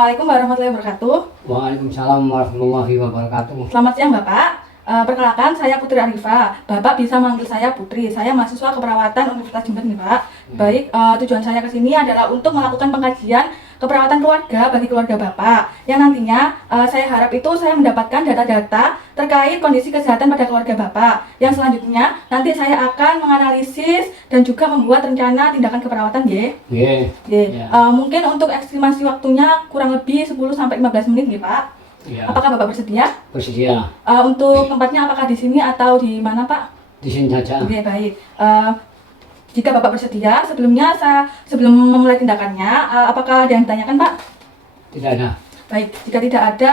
Assalamualaikum warahmatullahi wabarakatuh. Waalaikumsalam warahmatullahi wabarakatuh. Selamat siang Bapak. Perkenalkan saya Putri Arifah. Bapak bisa manggil saya Putri. Saya mahasiswa keperawatan Universitas Jember nih Pak. Baik, tujuan saya ke sini adalah untuk melakukan pengkajian keperawatan keluarga bagi keluarga Bapak. Yang nantinya saya harap itu saya mendapatkan data-data terkait kondisi kesehatan pada keluarga Bapak. Yang selanjutnya nanti saya akan menganalisis dan juga membuat rencana tindakan keperawatan ya. Mungkin untuk estimasi waktunya kurang lebih 10-15 menit nih Pak. Apakah Bapak bersedia? Bersedia. Untuk tempatnya apakah di sini atau di mana Pak? Di sini saja. Oke, baik. Jika Bapak bersedia, sebelum memulai tindakannya, apakah ada yang ditanyakan Pak? Tidak ada. Baik, jika tidak ada,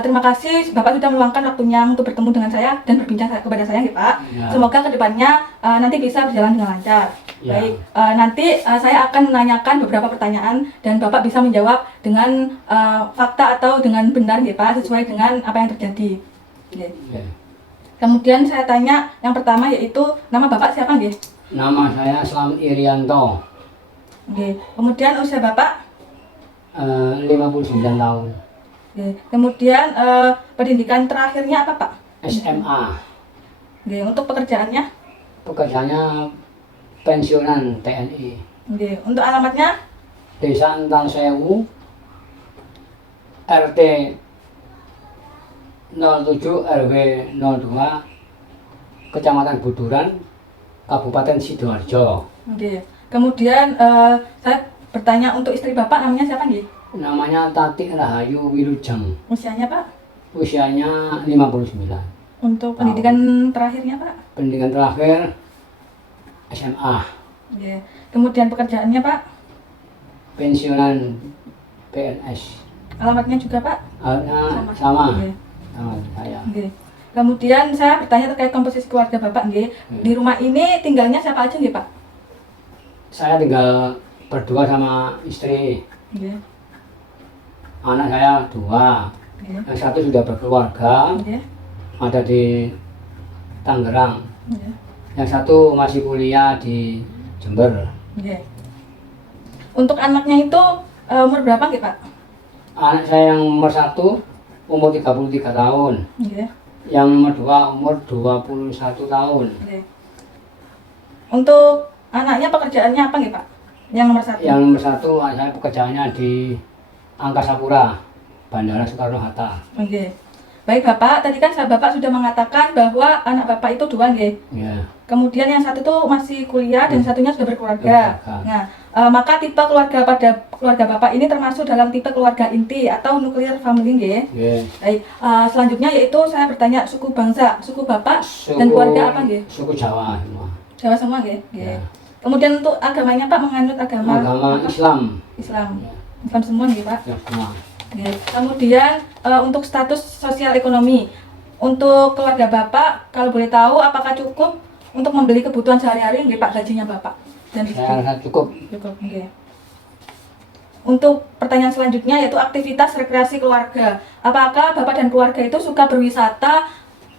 terima kasih Bapak sudah meluangkan waktunya untuk bertemu dengan saya dan berbincang kepada saya ya Pak. Ya. Semoga kedepannya nanti bisa berjalan dengan lancar. Ya. Baik, nanti saya akan menanyakan beberapa pertanyaan dan Bapak bisa menjawab dengan fakta atau dengan benar ya Pak, sesuai dengan apa yang terjadi. Ya. Ya. Kemudian saya tanya yang pertama yaitu nama Bapak siapa nggih? Nama saya Slamet Irianto. Oke. Kemudian usia Bapak? 59 tahun. Oke. Kemudian pendidikan terakhirnya apa Pak? SMA. Oke. Untuk pekerjaannya? Pekerjaannya pensiunan TNI. Oke. Untuk alamatnya? Desa Ental Sewu, RT 07 RW 02, Kecamatan Buduran, Kabupaten Sidoarjo. Oke. Kemudian saya bertanya untuk istri Bapak namanya siapa nggih? Namanya Tati Rahayu Wilujeng. Usianya Pak? Usianya 59. Untuk pendidikan terakhirnya Pak? Pendidikan terakhir SMA. Oke. Kemudian pekerjaannya Pak? Pensiunan PNS. Alamatnya juga Pak? Alamatnya sama. Oke. Sama saya. Oke. Kemudian saya bertanya terkait komposisi keluarga Bapak nggih. Di rumah ini tinggalnya siapa aja nggih Pak? Saya tinggal berdua sama istri. Oke. Anak saya 2. Oke. Yang satu sudah berkeluarga, Oke. ada di Tangerang. Oke. Yang satu masih kuliah di Jember. Oke. Untuk anaknya itu umur berapa nggih Pak? Anak saya yang nomor 1 umur 33 tahun. Oke. Yang nomor 2 umur 21 tahun. Oke. Untuk anaknya pekerjaannya apa nggih Pak? Yang nomor 1? Yang nomor 1 saya pekerjaannya di Angkasa Pura, Bandara Soekarno-Hatta. Oke. Baik Bapak, tadi kan Bapak sudah mengatakan bahwa anak Bapak itu 2 nggih. Ya. Kemudian yang satu tuh masih kuliah dan satunya sudah berkeluarga. Berkeluarga. Nah, maka tipe keluarga pada keluarga Bapak ini termasuk dalam tipe keluarga inti atau nuclear family nggih. Ya. Baik, selanjutnya yaitu saya bertanya suku bangsa, suku Bapak dan keluarga apa nggih? Suku Jawa semua. Jawa semua nggih. Ya. Kemudian untuk agamanya Pak menganut agama Agama apa? Islam. Islam. Ya. Islam semua nggih Pak. Ya, semua. Oke. Kemudian untuk status sosial ekonomi untuk keluarga Bapak, kalau boleh tahu apakah cukup untuk membeli kebutuhan sehari-hari nggih Pak gajinya Bapak dan istri? Saya rasa cukup. Cukup, oke. Untuk pertanyaan selanjutnya yaitu aktivitas rekreasi keluarga. Apakah Bapak dan keluarga itu suka berwisata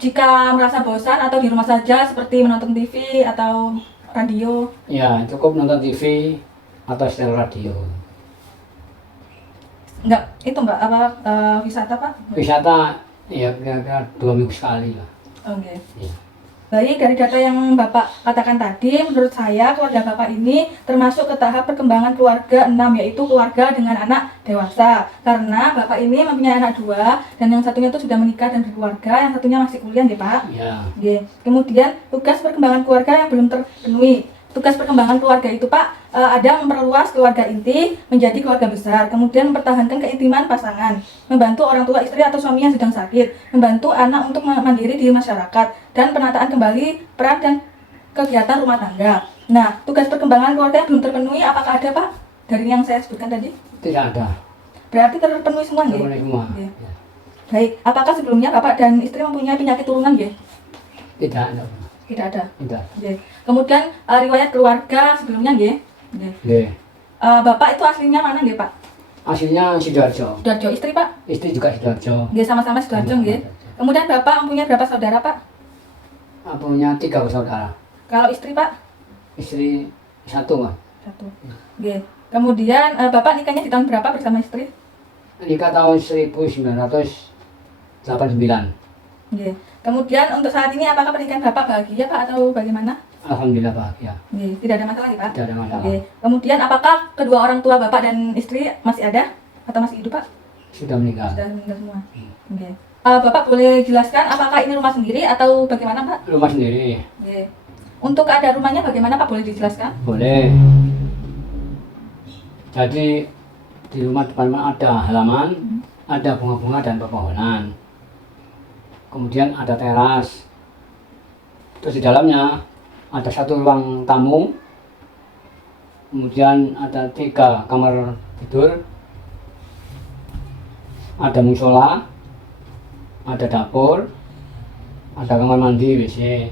jika merasa bosan atau di rumah saja seperti menonton TV atau radio? Ya, cukup nonton TV atau setel radio. Enggak, itu Mbak wisata Pak? Wisata ya kira-kira 2 minggu sekali lah. Oke. Ya. Baik, dari data yang Bapak katakan tadi, menurut saya keluarga Bapak ini termasuk ke tahap perkembangan keluarga 6, yaitu keluarga dengan anak dewasa. Karena Bapak ini mempunyai anak 2, dan yang satunya itu sudah menikah dan berkeluarga, yang satunya masih kuliah ya Pak. Ya. Oke. Kemudian tugas perkembangan keluarga yang belum terpenuhi. Tugas perkembangan keluarga itu Pak, ada memperluas keluarga inti menjadi keluarga besar, kemudian mempertahankan keintiman pasangan, membantu orang tua istri atau suami yang sedang sakit, membantu anak untuk mandiri di masyarakat, dan penataan kembali peran dan kegiatan rumah tangga. Nah, tugas perkembangan keluarga yang belum terpenuhi apakah ada Pak? Dari yang saya sebutkan tadi? Tidak ada. Berarti terpenuhi semua nggih? Terpenuhi semua. Oke. Ya. Baik, apakah sebelumnya Bapak dan istri mempunyai penyakit turunan nggih? Tidak ada. Tidak ada. Tidak. Oke. Kemudian riwayat keluarga sebelumnya nggih? Nggih. Ya. Bapak itu aslinya mana nggih Pak? Aslinya Sidoarjo. Sidoarjo. Istri Pak? Istri juga Sidoarjo. Nggih, sama-sama Sidoarjo nggih. Kemudian Bapak mempunyai berapa saudara Pak? Punya 3 bersaudara. Kalau istri Pak? Istri 1 Mas. 1. Nggih. Kemudian Bapak nikahnya di tahun berapa bersama istri? nikah tahun 1989. Oke. Kemudian untuk saat ini apakah pernikahan Bapak bahagia Pak atau bagaimana? Alhamdulillah bahagia. Oke, tidak ada masalah ya Pak? Tidak ada masalah. Oke. Kemudian apakah kedua orang tua Bapak dan istri masih ada atau masih hidup Pak? Sudah meninggal. Sudah meninggal semua. Oke. Bapak boleh jelaskan apakah ini rumah sendiri atau bagaimana Pak? Rumah sendiri. Oke. Untuk keadaan rumahnya bagaimana Pak? Boleh dijelaskan? Boleh. Jadi di rumah depan ada halaman, ada bunga-bunga dan pepohonan. Kemudian ada teras. Terus di dalamnya ada satu ruang tamu. Kemudian ada 3 kamar tidur. Ada musola, ada dapur, ada kamar mandi, WC.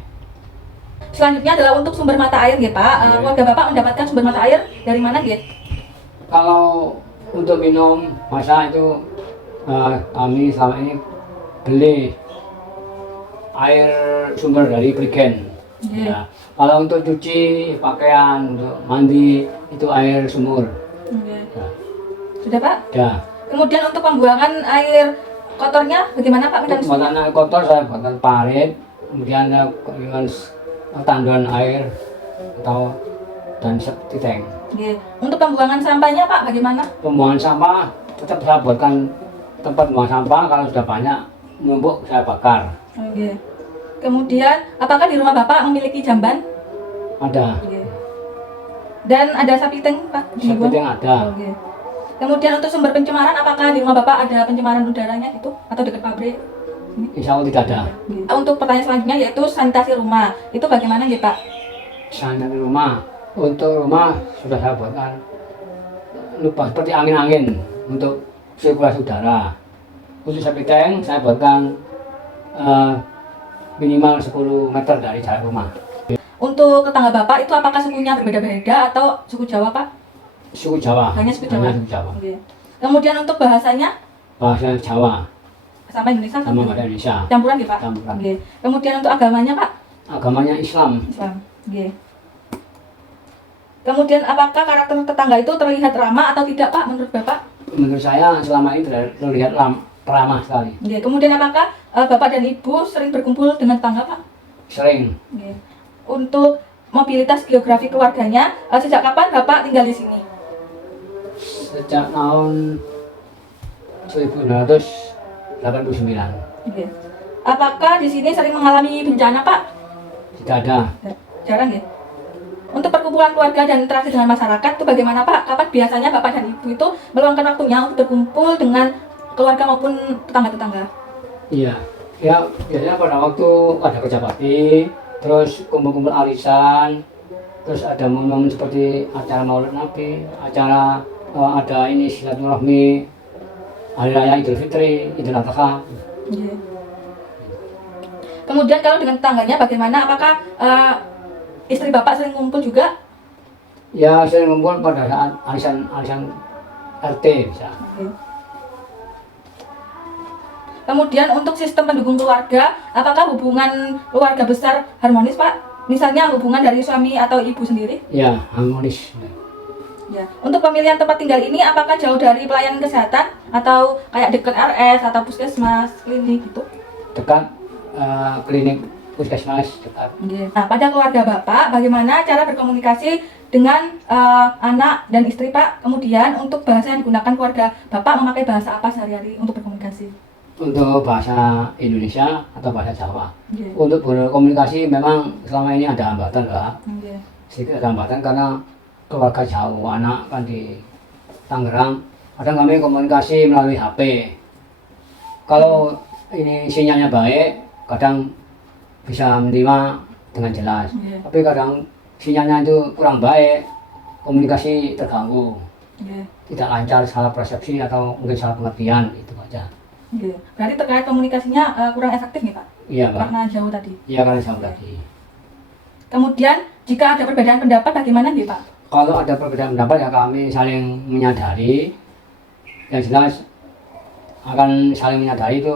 Selanjutnya adalah untuk sumber mata air ya Pak. Iya. Keluarga Bapak mendapatkan sumber mata air dari mana ya? Kalau untuk minum, masak itu kami selama ini beli air sumber dari Prigen. Iya. Ya. Kalau untuk cuci pakaian, untuk mandi itu air sumur. Oke. Ya. Sudah Pak? Ya. Kemudian untuk pembuangan air kotornya bagaimana Pak? Untuk buatan air kotor saya buatan parit, kemudian dengan tanduan air atau dan septic tank. Oke. Untuk pembuangan sampahnya Pak bagaimana? Pembuangan sampah tetap saya buatkan tempat buang sampah, kalau sudah banyak menumpuk saya bakar. Oke. Kemudian apakah di rumah Bapak memiliki jamban? Ada. Oke. Dan ada sapi tank Pak? Septic Dibuang? tank ada. Oke. Kemudian untuk sumber pencemaran apakah di rumah Bapak ada pencemaran udaranya gitu atau dekat pabrik? Insya Allah tidak ada. Oke. Untuk pertanyaan selanjutnya yaitu sanitasi rumah. Itu bagaimana ya Pak? Sanitasi rumah. Untuk rumah sudah saya buatkan lupa seperti angin-angin untuk sirkulasi udara. Untuk septic tank saya buatkan minimal 10 meter dari jarak rumah. Untuk tetangga Bapak itu apakah sukunya berbeda-beda atau suku Jawa Pak? Suku Jawa. Hanya suku Jawa. Hanya suku Jawa. Oke. Kemudian untuk bahasanya Bahasa Jawa sama Indonesia sama bahasa Indonesia. campuran ya Pak? Campuran. Oke. Kemudian untuk agamanya Pak? Agamanya Islam. Islam. Oke. Kemudian apakah karakter tetangga itu terlihat ramah atau tidak Pak menurut Bapak? Menurut saya selama ini terlihat ramah sekali. Oke. Kemudian apakah Bapak dan Ibu sering berkumpul dengan tetangga Pak? Sering. Oke. Untuk mobilitas geografi keluarganya, sejak kapan Bapak tinggal di sini? Sejak tahun 1989. Oke. Apakah di sini sering mengalami bencana Pak? Tidak ada. Jarang ya. Untuk perkumpulan keluarga dan interaksi dengan masyarakat itu bagaimana Pak? Kapan biasanya Bapak dan Ibu itu meluangkan waktunya untuk berkumpul dengan keluarga maupun tetangga-tetangga? Iya. Ya biasanya pada waktu ada kerja bakti, terus kumpul-kumpul arisan, terus ada momen-momen seperti acara Maulid Nabi, acara ada ini silaturahmi, hari raya Idul Fitri, Idul Adha. Iya. Kemudian kalau dengan tetangganya bagaimana? Apakah istri Bapak sering kumpul juga? Ya sering kumpul pada saat arisan RT bisa. Oke. Kemudian untuk sistem pendukung keluarga, apakah hubungan keluarga besar harmonis Pak? Misalnya hubungan dari suami atau ibu sendiri? Ya harmonis. Ya. Untuk pemilihan tempat tinggal ini apakah jauh dari pelayanan kesehatan atau kayak dekat RS atau puskesmas, klinik gitu? Dekat klinik puskesmas dekat. Nah, pada keluarga Bapak, bagaimana cara berkomunikasi dengan anak dan istri Pak? Kemudian untuk bahasa yang digunakan keluarga Bapak memakai bahasa apa sehari-hari untuk berkomunikasi? Untuk bahasa Indonesia atau bahasa Jawa. Yeah. Untuk berkomunikasi memang selama ini ada hambatan Pak. Yeah. Sedikit ada hambatan karena keluarga jauh, anak kan di Tangerang. Kadang kami komunikasi melalui HP. Kalau ini sinyalnya baik, kadang bisa menerima dengan jelas. Yeah. Tapi kadang sinyalnya itu kurang baik, komunikasi terganggu. Yeah. Tidak lancar, salah persepsi atau mungkin salah pengertian, itu aja. Yeah. Berarti terkait komunikasinya kurang efektif nih Pak? Iya Pak. Karena jauh tadi. Iya karena jauh tadi. Kemudian jika ada perbedaan pendapat bagaimana nih Pak? Kalau ada perbedaan pendapat ya kami saling menyadari. Yang jelas akan saling menyadari itu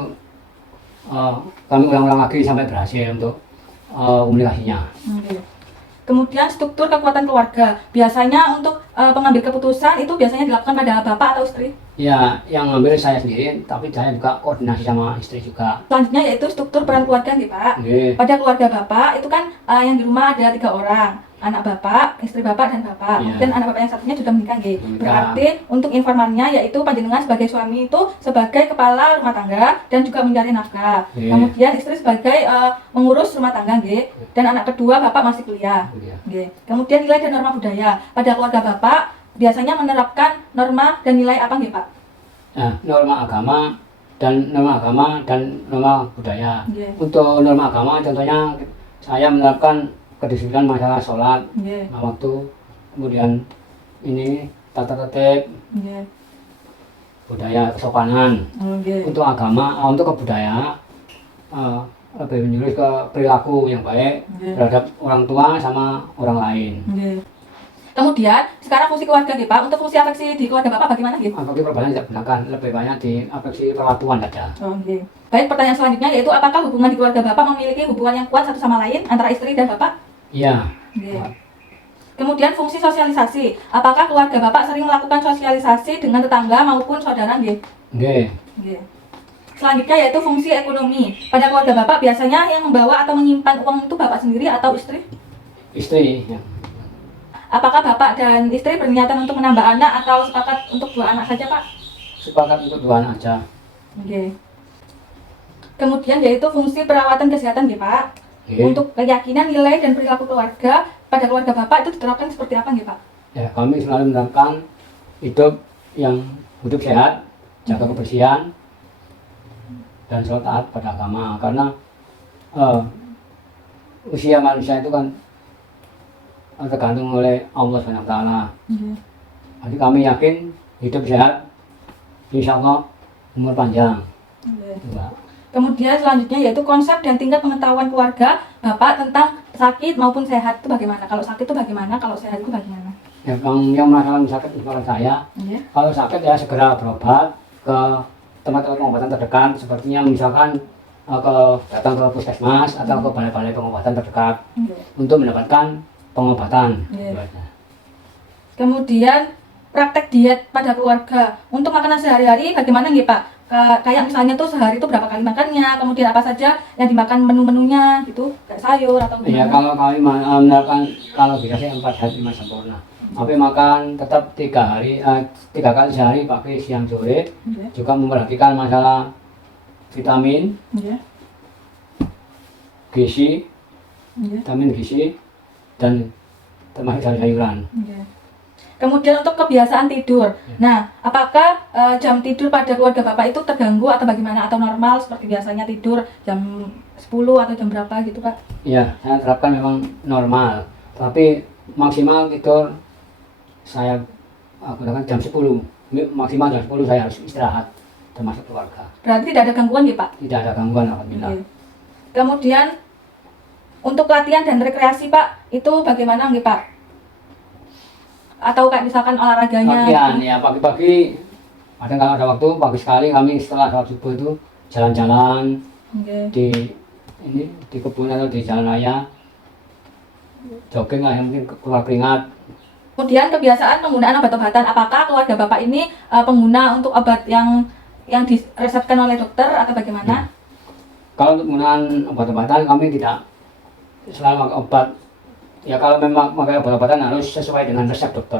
kami ulang-ulang lagi sampai berhasil untuk komunikasinya. Okay. Kemudian struktur kekuatan keluarga. Biasanya untuk pengambil keputusan itu biasanya dilakukan pada bapak atau istri? Ya, yang ngambil saya sendiri, tapi saya juga koordinasi sama istri juga. Selanjutnya yaitu struktur peran keluarga nih Pak. Nggih. Pada keluarga bapak itu kan yang di rumah ada 3 orang. Anak bapak, istri bapak, dan bapak. Iya. Dan anak bapak yang satunya sudah menikah nggih. Menikah. Berarti untuk informannya yaitu panjenengan sebagai suami itu sebagai kepala rumah tangga dan juga mencari nafkah. Iya. Kemudian istri sebagai mengurus rumah tangga nggih. Dan anak kedua bapak masih kuliah. Iya. Nggih. Kemudian nilai dan norma budaya. Pada keluarga bapak biasanya menerapkan norma dan nilai apa nggih Pak? Nah, norma agama dan norma budaya. Iya. Untuk norma agama contohnya saya menerapkan kedisiplinan masalah sholat, Nggih. waktu, kemudian ini tata tertib, Nggih. budaya kesopanan. Nggih. Untuk agama, untuk kebudayaan lebih menyuruh ke perilaku yang baik Nggih. terhadap orang tua sama orang lain. Nggih. Kemudian sekarang fungsi keluarga nih Pak, untuk fungsi afeksi di keluarga Bapak bagaimana nggih? Apalagi perbedaan tidak gunakan, lebih banyak di afeksi perlakuan saja. Oh, nggih. Baik, pertanyaan selanjutnya yaitu apakah hubungan di keluarga Bapak memiliki hubungan yang kuat satu sama lain antara istri dan Bapak? Iya. Nggih. Kemudian fungsi sosialisasi, apakah keluarga Bapak sering melakukan sosialisasi dengan tetangga maupun saudara nggih? Nggih. Nggih. Selanjutnya yaitu fungsi ekonomi. Pada keluarga Bapak biasanya yang membawa atau menyimpan uang itu Bapak sendiri atau istri? Istri. Ya. Apakah Bapak dan istri berniatan untuk menambah anak atau sepakat untuk 2 anak saja Pak? Sepakat untuk 2 anak aja. Oke. Kemudian yaitu fungsi perawatan kesehatan nggih Pak. Nggih. Untuk keyakinan, nilai, dan perilaku keluarga pada keluarga Bapak itu diterapkan seperti apa nggih Pak? Ya, kami selalu menerapkan hidup sehat, jaga kebersihan, dan selalu taat pada agama. Karena usia manusia itu kan tergantung oleh Allah SWT. Jadi kami yakin hidup sehat, insya Allah umur panjang. Itu, Mbak. Kemudian selanjutnya yaitu konsep dan tingkat pengetahuan keluarga Bapak tentang sakit maupun sehat itu bagaimana? Kalau sakit itu bagaimana? Kalau sehat itu bagaimana? Ya, yang masalah sakit itu saya. Iya. Kalau sakit ya segera berobat ke tempat-tempat pengobatan terdekat, sepertinya misalkan datang ke puskesmas atau ke balai-balai pengobatan terdekat untuk mendapatkan pengobatan. Iya. Itu aja. Kemudian praktek diet pada keluarga untuk makanan sehari-hari bagaimana nggih Pak? Kayak misalnya tuh sehari itu berapa kali makannya, kemudian apa saja yang dimakan menu-menunya gitu, kayak sayur atau Ya, gimana? kalau kami menerapkan, kalau bisa sih 4 hari 5 sempurna. Tapi makan tetap 3 kali sehari, pagi, siang, sore. Iya. Juga memperhatikan masalah vitamin, Iya. gizi, Iya. vitamin gizi, dan termasuk sayur-sayuran. Iya. Kemudian untuk kebiasaan tidur. Nah, apakah jam tidur pada keluarga Bapak itu terganggu atau bagaimana? Atau normal seperti biasanya tidur jam 10 atau jam berapa gitu Pak? Iya, saya terapkan memang normal. Tapi maksimal tidur saya gunakan jam 10. Maksimal jam 10 saya harus istirahat, termasuk keluarga. Berarti tidak ada gangguan ya Pak? Tidak ada gangguan, alhamdulillah. Oke. Kemudian untuk latihan dan rekreasi Pak, itu bagaimana nggih Pak? Atau kayak misalkan olahraganya? Latihan ya pagi-pagi. Kadang kalau ada waktu, pagi sekali kami setelah sholat subuh itu jalan-jalan Oke. di kebun atau di jalan raya, jogging lah, yang mungkin keluar keringat. Kemudian kebiasaan penggunaan obat-obatan. Apakah keluarga Bapak ini pengguna untuk obat yang diresepkan oleh dokter atau bagaimana? Kalau untuk penggunaan obat-obatan kami tidak selalu pakai obat. Ya kalau memang pakai obat-obatan harus sesuai dengan resep dokter.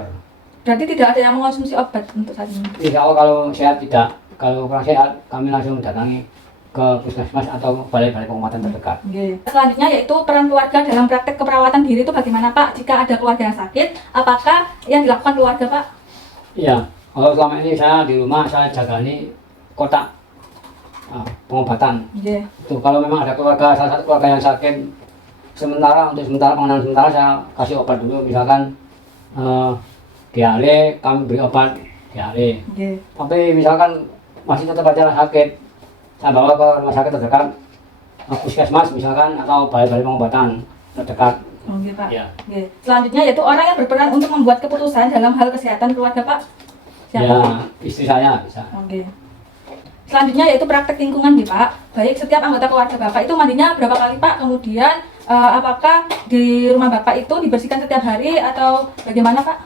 Berarti tidak ada yang mengonsumsi obat untuk saat ini? Tidak, kalau sehat tidak. Kalau kurang sehat kami langsung datangi ke puskesmas atau balai-balai pengobatan terdekat. Oke. Selanjutnya yaitu peran keluarga dalam praktek keperawatan diri itu bagaimana Pak? Jika ada keluarga yang sakit, apakah yang dilakukan keluarga Pak? Iya, kalau selama ini saya di rumah saya jagani kotak pengobatan. Oke. Tuh, kalau memang ada salah satu keluarga yang sakit, untuk sementara penanganan sementara saya kasih obat dulu, misalkan diare, kami beri obat diare. Oke. Tapi misalkan masih tetap ada sakit, saya bawa ke rumah sakit terdekat, puskesmas misalkan, atau balai-balai pengobatan terdekat. Oke Pak. Ya. Oke. Selanjutnya yaitu orang yang berperan untuk membuat keputusan dalam hal kesehatan keluarga Pak. Siapa? Ya, istri saya bisa. Oke. Selanjutnya yaitu praktek lingkungan nih Pak. Baik setiap anggota keluarga Bapak itu mandinya berapa kali Pak? Kemudian apakah di rumah Bapak itu dibersihkan setiap hari atau bagaimana Pak?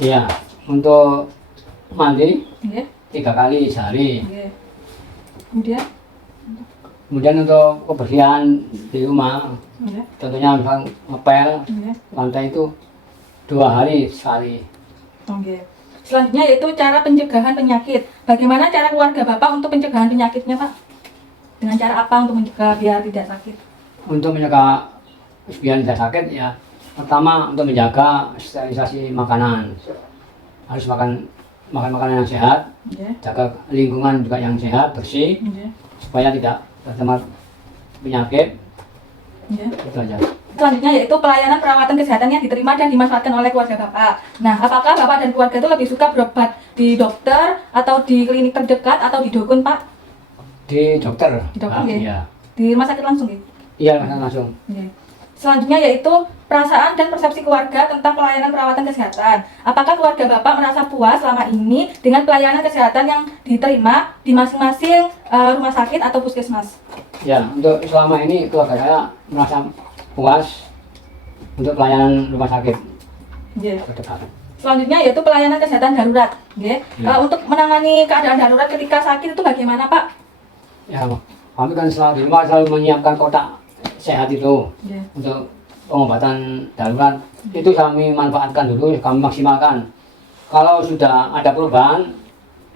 Iya, untuk mandi Nggih. 3 kali sehari. Nggih. Kemudian? Kemudian untuk kebersihan di rumah, Nggih. tentunya misal ngepel Nggih. lantai itu 2 hari sekali. Oke. Selanjutnya yaitu cara pencegahan penyakit. Bagaimana cara keluarga Bapak untuk pencegahan penyakitnya, Pak? Dengan cara apa untuk mencegah biar tidak sakit? Untuk mencegah biar tidak sakit ya, pertama untuk menjaga sterilisasi makanan. Harus makan makanan yang sehat, Oke. jaga lingkungan juga yang sehat, bersih, Oke. supaya tidak tercemar penyakit. Oke. Itu aja. Selanjutnya yaitu pelayanan perawatan kesehatan yang diterima dan dimanfaatkan oleh keluarga Bapak. Nah, apakah Bapak dan keluarga itu lebih suka berobat di dokter atau di klinik terdekat atau di dukun, Pak? Di dokter. Di dokter, nggih? Iya. Di rumah sakit langsung, gitu? Iya, langsung. Oke. Selanjutnya yaitu perasaan dan persepsi keluarga tentang pelayanan perawatan kesehatan. Apakah keluarga Bapak merasa puas selama ini dengan pelayanan kesehatan yang diterima di masing-masing rumah sakit atau puskesmas? Ya, untuk selama ini keluarga saya merasa puas untuk pelayanan rumah sakit Oke. terdekat. Selanjutnya yaitu pelayanan kesehatan darurat. Oke. Ya. Untuk menangani keadaan darurat ketika sakit itu bagaimana, Pak? Ya, kami kan selalu di rumah selalu menyiapkan kotak sehat itu Oke. untuk pengobatan darurat. Itu kami manfaatkan dulu, kami maksimalkan. Kalau sudah ada perubahan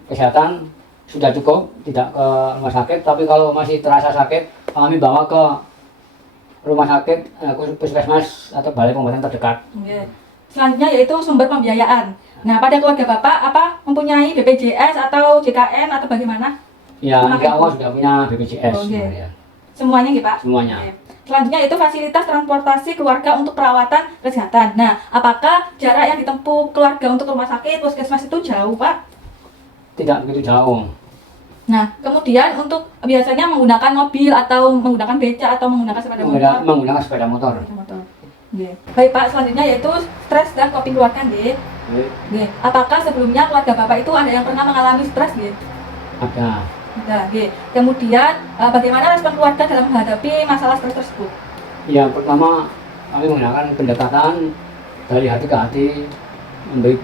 kesehatan sudah cukup, tidak ke rumah sakit. Tapi kalau masih terasa sakit, kami bawa ke rumah sakit, puskesmas atau balai pengobatan terdekat. Oke. Selanjutnya yaitu sumber pembiayaan. Nah, pada keluarga Bapak apa mempunyai BPJS atau JKN atau bagaimana? Ya, Memakai insya Allah itu. sudah punya BPJS. Oke. Ya. Semuanya gitu, Pak? Semuanya. Oke. Selanjutnya itu fasilitas transportasi keluarga untuk perawatan kesehatan. Nah, apakah jarak yang ditempuh keluarga untuk rumah sakit, puskesmas itu jauh, Pak? Tidak begitu jauh. Nah, kemudian untuk biasanya menggunakan mobil atau menggunakan beca atau menggunakan sepeda motor? Menggunakan sepeda motor. Sepeda motor. Oke. Baik, Pak. Selanjutnya yaitu stres dan coping keluarga, nggih. Oke. Apakah sebelumnya keluarga Bapak itu ada yang pernah mengalami stres, nggih? Ada. Nah, oke. Kemudian bagaimana respon keluarga dalam menghadapi masalah stres tersebut? Ya, pertama kami menggunakan pendekatan dari hati ke hati,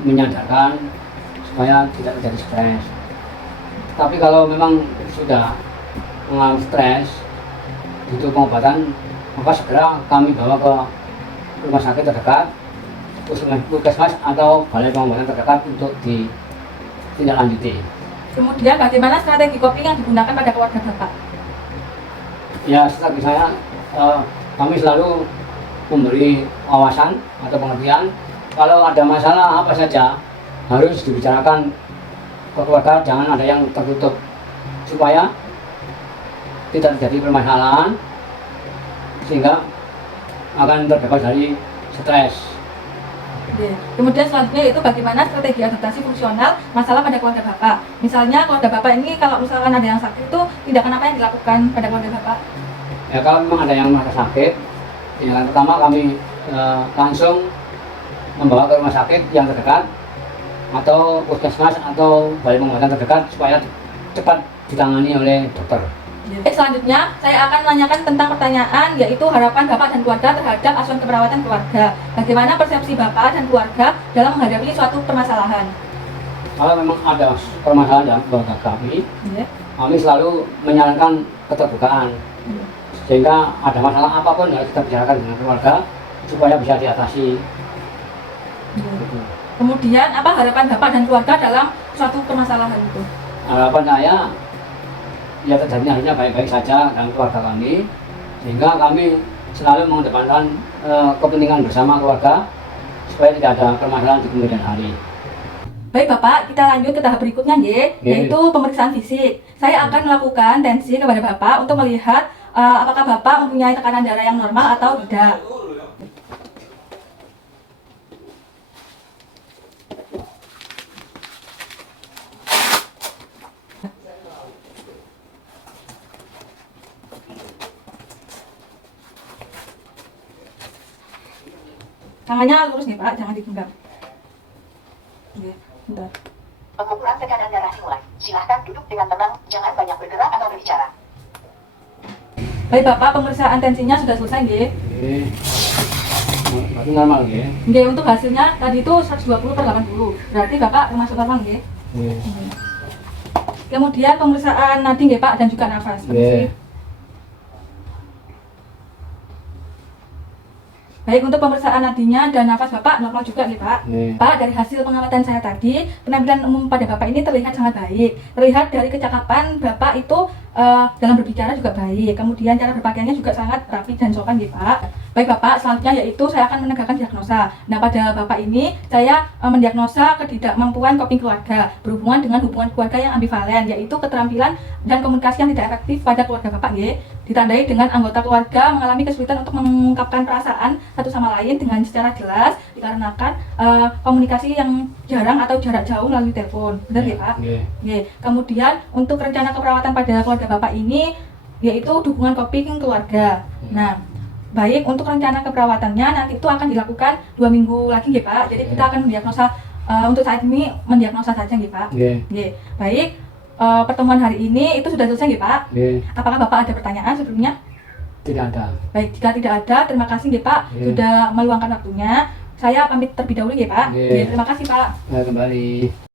menyadarkan supaya tidak terjadi stres. Tapi kalau memang sudah mengalami stres, butuh pengobatan, maka segera kami bawa ke rumah sakit terdekat, puskesmas atau balai pengobatan terdekat untuk ditindaklanjuti. Kemudian bagaimana strategi coping yang digunakan pada keluarga Bapak? Ya, strategi saya, kami selalu memberi wawasan atau pengertian kalau ada masalah apa saja harus dibicarakan ke keluarga, jangan ada yang tertutup supaya tidak terjadi permasalahan sehingga akan terbebas dari stres. Oke. Kemudian selanjutnya itu bagaimana strategi adaptasi fungsional masalah pada keluarga Bapak. Misalnya keluarga Bapak ini kalau misalkan ada yang sakit itu tindakan apa yang dilakukan pada keluarga Bapak? Ya, kalau memang ada yang merasa sakit, tindakan pertama kami langsung membawa ke rumah sakit yang terdekat atau puskesmas atau balai pengobatan terdekat supaya cepat ditangani oleh dokter. Selanjutnya saya akan menanyakan tentang pertanyaan yaitu harapan Bapak dan keluarga terhadap asuhan keperawatan keluarga. Bagaimana persepsi Bapak dan keluarga dalam menghadapi suatu permasalahan? Kalau memang ada permasalahan dalam keluarga kami, kami selalu menyarankan keterbukaan. Sehingga ada masalah apapun harus kita bicarakan dengan keluarga supaya bisa diatasi. Gitu. Kemudian apa harapan Bapak dan keluarga dalam suatu permasalahan itu? Harapan saya ya terjadinya hanya baik-baik saja dalam keluarga kami, sehingga kami selalu mengedepankan kepentingan bersama keluarga supaya tidak ada permasalahan di kemudian hari. Baik Bapak, kita lanjut ke tahap berikutnya yaitu pemeriksaan fisik. Saya akan melakukan tensi kepada Bapak untuk melihat apakah Bapak mempunyai tekanan darah yang normal atau tidak. Tangannya lurus nih Pak, jangan digenggam. Oke, bentar. Pengukuran tekanan darah dimulai. Silahkan duduk dengan tenang, jangan banyak bergerak atau berbicara. Baik Bapak, pemeriksaan tensinya sudah selesai nggih. Oke. Berarti normal ya. Nggih, untuk hasilnya tadi itu 120/80. Berarti Bapak termasuk normal nggih. Oke. Kemudian pemeriksaan nadi nggih Pak dan juga nafas. Oke. Baik, untuk pemeriksaan nadinya dan nafas Bapak normal juga nih Pak. Oke. Pak, dari hasil pengamatan saya tadi, penampilan umum pada Bapak ini terlihat sangat baik. Terlihat dari kecakapan Bapak itu dalam berbicara juga baik. Kemudian cara berpakaiannya juga sangat rapi dan sopan nih Pak. Baik Bapak, selanjutnya yaitu saya akan menegakkan diagnosa. Nah, pada Bapak ini saya mendiagnosa ketidakmampuan coping keluarga berhubungan dengan hubungan keluarga yang ambivalen, yaitu keterampilan dan komunikasi yang tidak efektif pada keluarga Bapak nggih. Ditandai dengan anggota keluarga mengalami kesulitan untuk mengungkapkan perasaan satu sama lain dengan secara jelas dikarenakan komunikasi yang jarang atau jarak jauh melalui telepon. Benar ya Pak? Oke. Kemudian untuk rencana keperawatan pada keluarga Bapak ini yaitu dukungan coping keluarga. Nah, baik untuk rencana keperawatannya nanti itu akan dilakukan 2 minggu lagi ya Pak. Jadi kita akan mendiagnosa untuk saat ini mendiagnosa saja ya Pak. Baik, pertemuan hari ini itu sudah selesai ya Pak. Apakah Bapak ada pertanyaan sebelumnya? Tidak ada. Baik, jika tidak ada, terima kasih ya Pak sudah meluangkan waktunya. Saya pamit terlebih dahulu ya Pak. Terima kasih Pak. Kembali.